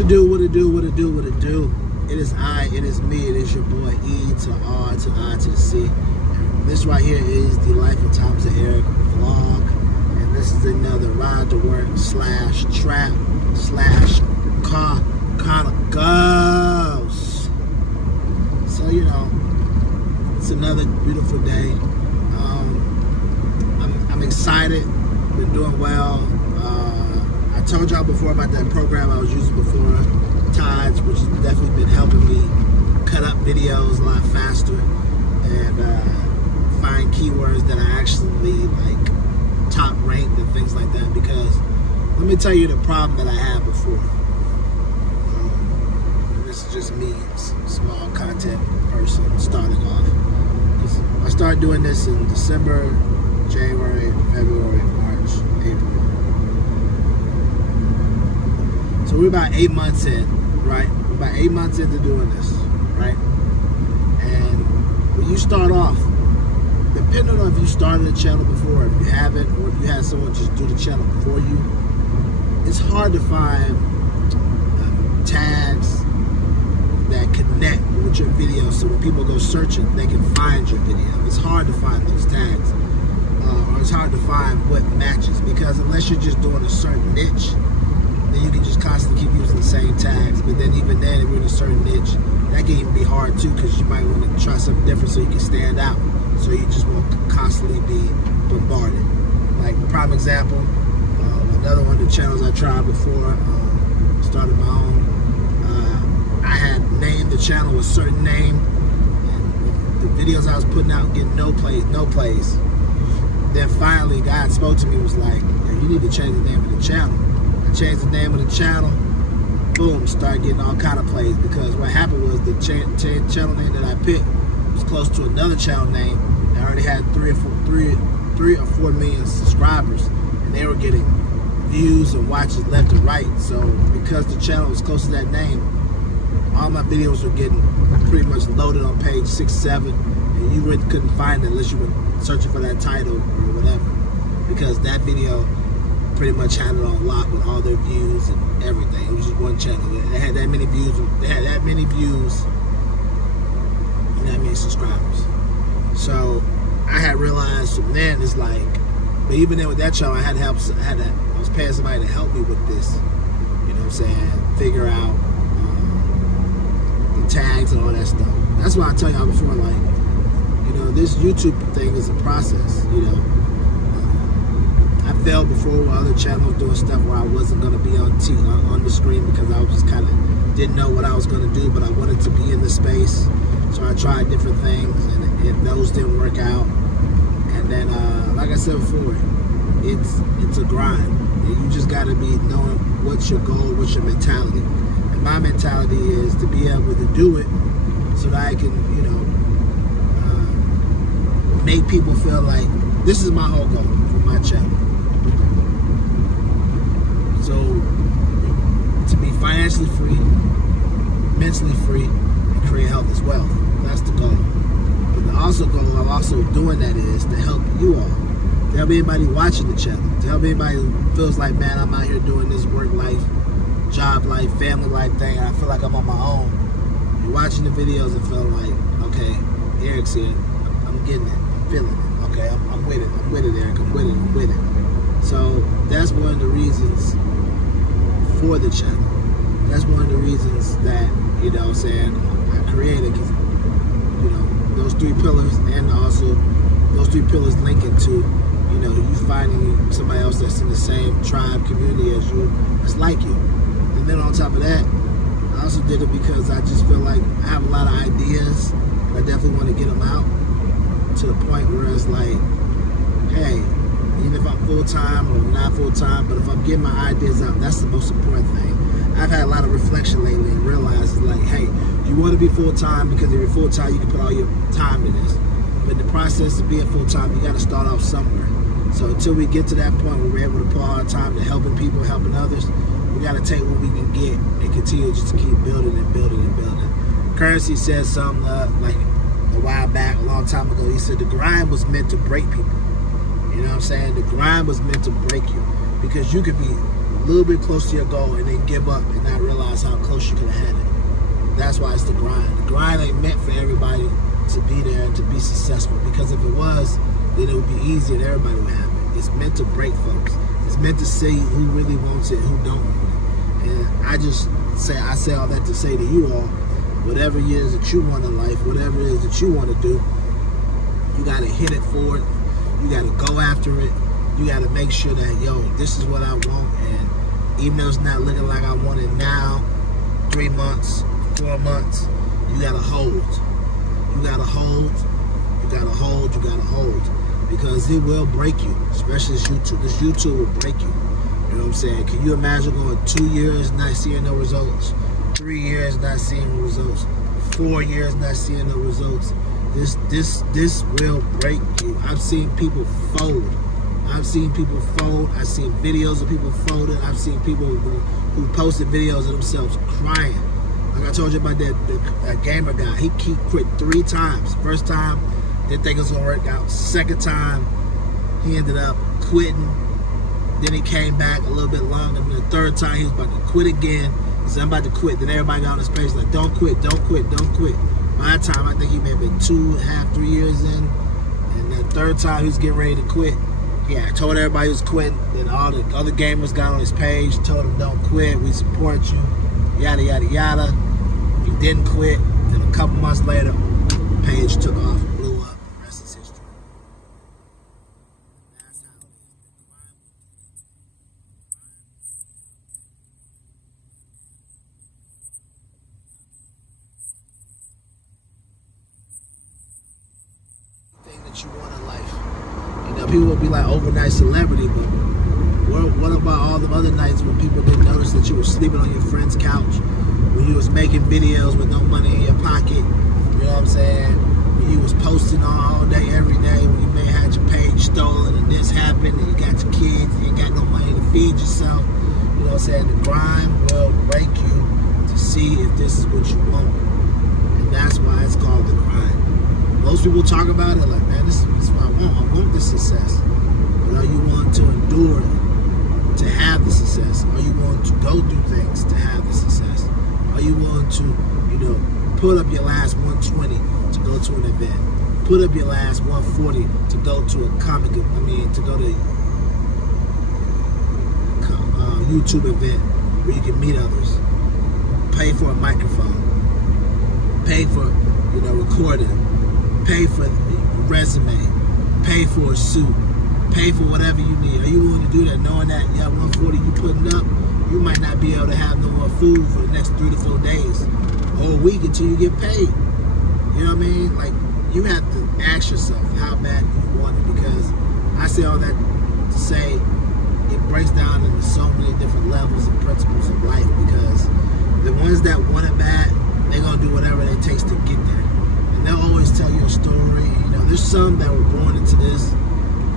What it do, what it do, what it do, what it do. It is I, it is me, it is your boy E to R to I to C. And this right here is the Life and Times of Eric vlog. And this is another ride to work slash trap slash car kind of goes. So, you know, it's another beautiful day. I'm excited, been doing well. I told y'all before about that program I was using before, Tides, which has definitely been helping me cut up videos a lot faster and find keywords that are actually like top ranked and things like that. Because let me tell you the problem that I had before. This is just me, small content person starting off. I started doing this in December, January, February, March, April. So we're about 8 months in, right? We're about 8 months into doing this, right? And when you start off, depending on if you started a channel before, if you haven't, or if you had someone just do the channel before you, it's hard to find tags that connect with your video, so when people go searching, they can find your video. It's hard to find those tags, or it's hard to find what matches, because unless you're just doing a certain niche, then you can just constantly keep using the same tags. But then even then, if you're in a certain niche, that can even be hard too, because you might want to try something different so you can stand out, so you just won't constantly be bombarded. Like prime example, another one of the channels I tried before, started my own, I had named the channel a certain name, and the videos I was putting out getting no plays. Then finally God spoke to me, was like, you need to change the name of the channel. I changed the name of the channel, boom, started getting all kind of plays, because what happened was the channel name that I picked was close to another channel name that already had 3 or 4 million subscribers, and they were getting views and watches left and right. So because the channel was close to that name, all my videos were getting pretty much loaded on page 6, 7, and you really couldn't find it unless you were searching for that title or whatever, because that video pretty much had it on lock with all their views and everything. It was just one channel. They had that many views, and that many subscribers. So I had realized from then, it's like, but even then with that channel, I had help. I was paying somebody to help me with this. You know what I'm saying? Figure out the tags and all that stuff. That's why I tell y'all before, like, you know, this YouTube thing is a process. You know, I failed before with other channels doing stuff where I wasn't gonna be on the screen, because I was just kind of didn't know what I was gonna do, but I wanted to be in the space. So I tried different things, and if those didn't work out, and then like I said before, it's a grind. And you just got to be knowing what's your goal, what's your mentality. And my mentality is to be able to do it so that I can, you know, make people feel like this is my whole goal for my channel. So to be financially free, mentally free, and create health as well. That's the goal. But the also goal of also doing that is to help you all, to help anybody watching the channel, to help anybody who feels like, man, I'm out here doing this work life, job life, family life thing, and I feel like I'm on my own. You're watching the videos and feeling like, okay, Eric's here, I'm getting it, I'm feeling it, okay, I'm with it, Eric, I'm with it. So that's one of the reasons for the channel. That's one of the reasons that, you know what I'm saying, I created, because, you know, those 3 pillars, and also those 3 pillars link into, you know, you finding somebody else that's in the same tribe, community as you, that's like you. And then on top of that, I also did it because I just feel like I have a lot of ideas, and I definitely want to get them out to the point where it's like, hey, even if I'm full-time or not full-time, but if I'm getting my ideas out, that's the most important thing. I've had a lot of reflection lately and realized, like, hey, you want to be full-time, because if you're full-time, you can put all your time in this. But in the process of being full-time, you got to start off somewhere. So until we get to that point where we're able to put all our time to helping people, helping others, we got to take what we can get and continue just to keep building and building and building. Currency said something like a while back, a long time ago. He said the grind was meant to break people. You know what I'm saying? The grind was meant to break you, because you could be a little bit close to your goal and then give up and not realize how close you could have had it. That's why it's the grind. The grind ain't meant for everybody to be there and to be successful, because if it was, then it would be easy and everybody would have it. It's meant to break folks. It's meant to see who really wants it, who don't want it. And I say all that to say to you all, whatever it is that you want in life, whatever it is that you want to do, you got to hit it forward. You got to go after it. You got to make sure that, yo, this is what I want. And even though it's not looking like I want it now, 3 months, 4 months, you got to hold. You got to hold. You got to hold. You got to hold. Because it will break you, especially this YouTube. This YouTube will break you. You know what I'm saying? Can you imagine going 2 years not seeing no results? 3 years not seeing results? 4 years not seeing no results? This will break you. I've seen people fold. I've seen people fold. I've seen videos of people folding. I've seen people who posted videos of themselves crying. Like I told you about that gamer guy. He quit 3 times. First time, didn't think it was gonna work out. Second time, he ended up quitting. Then he came back a little bit longer. And the third time, he was about to quit again. He said, I'm about to quit. Then everybody got on his page like, don't quit, don't quit, don't quit. By that time, I think he may have been 2.5, 3 years in. And that third time, he was getting ready to quit. Yeah, I told everybody he was quitting. Then all the other gamers got on his page, told him, don't quit, we support you, yada, yada, yada. He didn't quit. Then a couple months later, page took off, blew up. The rest is history. That's how it is. Thing that you want in life. You know, people will be like overnight celebrity, but what about all the other nights when people didn't notice that you were sleeping on your friend's couch, when you was making videos with no money in your pocket, you know what I'm saying? When you was posting all day, every day, when you may have had your page stolen and this happened and you got your kids and you got no money to feed yourself, you know what I'm saying? The grind will break you to see if this is what you want. And that's why it's called the grind. Most people talk about it like, man, this is what I want. I want the success. But are you willing to endure it to have the success? Are you willing to go through things to have the success? Are you willing to, you know, put up your last 120 to go to an event? Put up your last 140 to go to a to go to a YouTube event where you can meet others. Pay for a microphone. Pay for, you know, recording. Pay for a resume. Pay for a suit. Pay for whatever you need. Are you willing to do that knowing that, yeah, 140 you putting up, you might not be able to have no more food for the next 3 to 4 days or a week until you get paid? You know what I mean? Like, you have to ask yourself how bad you want it, because I say all that to say it breaks down into so many different levels and principles of life, because the ones that want it bad, they're going to do whatever it takes to get there. And they'll always tell you a story. You know, there's some that were born into this,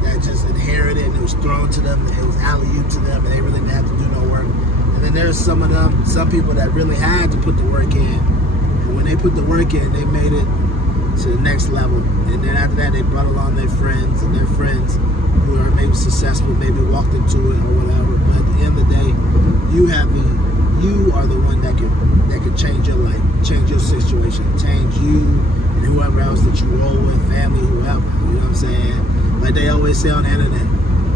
that just inherited, and it was thrown to them, and it was alley-oop to them, and they really didn't have to do no work. And then there's some people that really had to put the work in, and when they put the work in, they made it to the next level. And then after that, they brought along their friends, and their friends who are maybe successful, maybe walked into it or whatever. But at the end of the day, you are the one that can change your life, change your situation, change you and whoever else that you roll with, family, whoever. You know what I'm saying? Like they always say on the internet,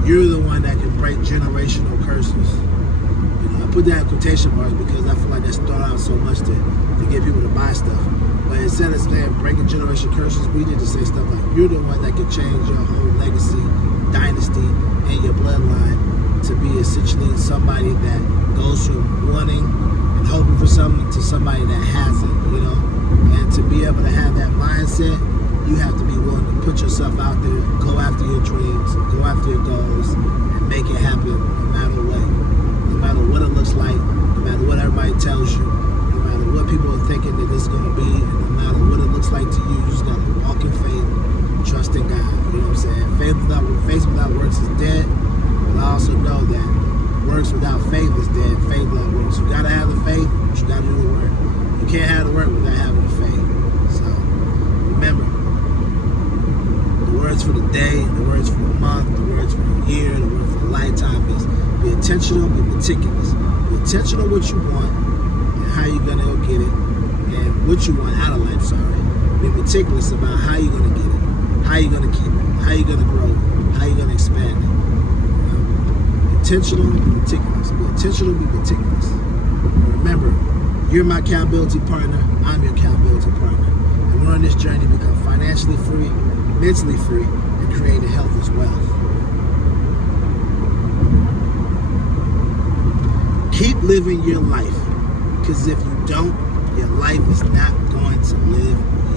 you're the one that can break generational curses. You know, I put that in quotation marks because I feel like that's thrown out so much to get people to buy stuff. But instead of saying breaking generational curses, we need to say stuff like, you're the one that can change your whole legacy, dynasty, and your bloodline to be essentially somebody that goes from wanting and hoping for something to somebody that has it, you know? And to be able to have that mindset, you have to be willing to put yourself out there, go after your dreams, go after your goals, and make it happen no matter what. No matter what it looks like, no matter what everybody tells you, no matter what people are thinking that this is going to be, and no matter what it looks like to you, you just got to walk in faith, trust in God. You know what I'm saying? Faith without works is dead, but I also know that works without faith is dead. Faith without works. You got to have the faith, but you got to do the work. You can't have the work without having the faith. So, remember, the words for the day, the words for the month, the words for the year, the word for the lifetime is be intentional. intentional what you want and how you're gonna go get it, and what you want out of life. Be meticulous about how you're gonna get it, how you're gonna keep it, how you're gonna grow, how you're gonna expand it. Intentional, be meticulous. Be intentional, be meticulous. And remember, you're my accountability partner. I'm your accountability partner, and we're on this journey to become financially free, mentally free, and creating health as well. Keep living your life, because if you don't, your life is not going to live you.